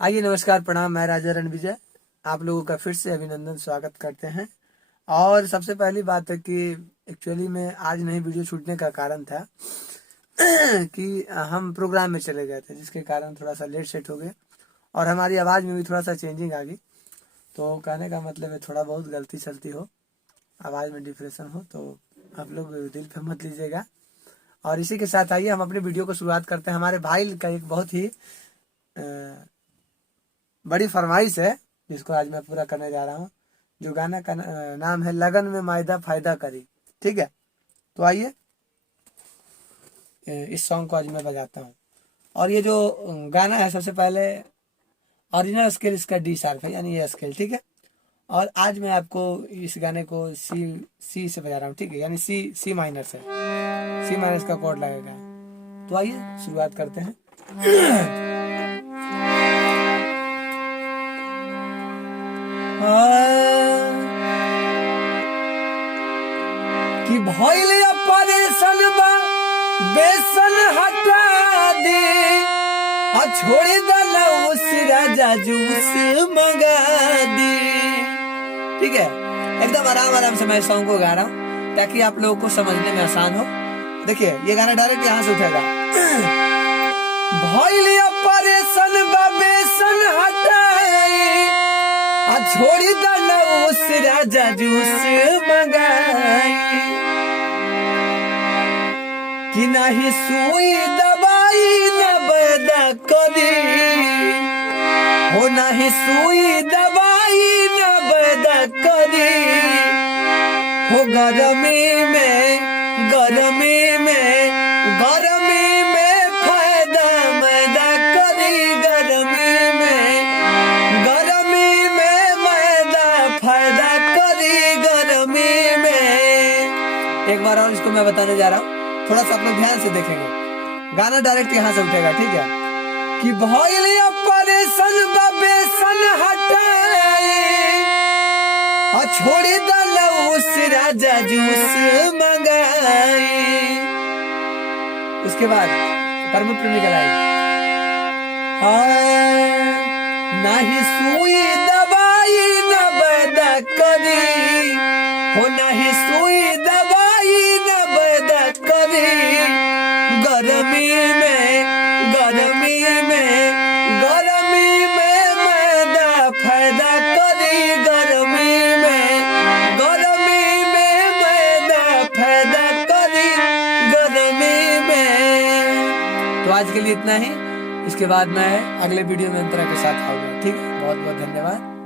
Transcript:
आइए नमस्कार प्रणाम, मैं राजा रणविजय आप लोगों का फिर से अभिनंदन स्वागत करते हैं। और सबसे पहली बात है कि एक्चुअली में आज नहीं वीडियो छूटने का कारण था कि हम प्रोग्राम में चले गए थे, जिसके कारण थोड़ा सा लेट सेट हो गए और हमारी आवाज़ में भी थोड़ा सा चेंजिंग आ गई। तो कहने का मतलब है थोड़ा बहुत गलती सलती हो, आवाज़ में डिप्रेशन हो तो आप लोग दिल पे मत लीजिएगा। और इसी के साथ आइए हम अपने वीडियो को शुरुआत करते हैं। हमारे भाई का एक बहुत ही बड़ी फरमाइश है जिसको आज मैं पूरा करने जा रहा हूँ, जो गाना का नाम है लगन में मायदा फायदा करी। ठीक है, तो आइए इस सॉन्ग को आज मैं बजाता हूँ। और ये जो गाना है, सबसे पहले ओरिजिनल स्केल इसका डी शार्प है, यानी ये स्केल। ठीक है, और आज मैं आपको इस गाने को सी से बजा रहा हूँ। ठीक है, यानी सी माइनर से, सी माइनर का कॉर्ड लगेगा। तो आइए शुरुआत करते हैं। कि भइल परेशान बा बेसन हटा दे, छोड़ दला उस राजा जूस मंगा दे। ठीक है, एकदम आराम आराम से मैं सॉन्ग को गा रहा हूँ ताकि आप लोगों को समझने में आसान हो। देखिए ये गाना डायरेक्ट यहाँ से उठेगा। भइल परेशान बा बेसन हटाई, छोड़ी दला उस राजा जूस मंगाई। कि नहीं सुई दवाई न बदा करी, हो नहीं सुई दवाई न बदा करी, हो गरमी में फायदा मैदा करी, गरमी में फायदा करी, गरमी में। एक बार और इसको मैं बताने जा रहा हूँ, थोड़ा सा आप लोग ध्यान से देखेंगे। गाना डायरेक्ट यहाँ से उठेगा। ठीक है, कि भइल परेशान बा बेसन हटाई, छोड़ी दला उस राजा जूस मंगाई। उसके बाद प्रमुख प्रेमिका लाई, नहीं सुई दवाई न बदा करी, हो नहीं सुई दवाई न बदा करी, गरमी में मैदा फायदा करी, गरमी में मैदा फायदा करी, गरमी में। तो आज के लिए इतना ही, इसके बाद मैं अगले वीडियो में अंतरा के साथ आऊंगा। ठीक है, बहुत बहुत धन्यवाद।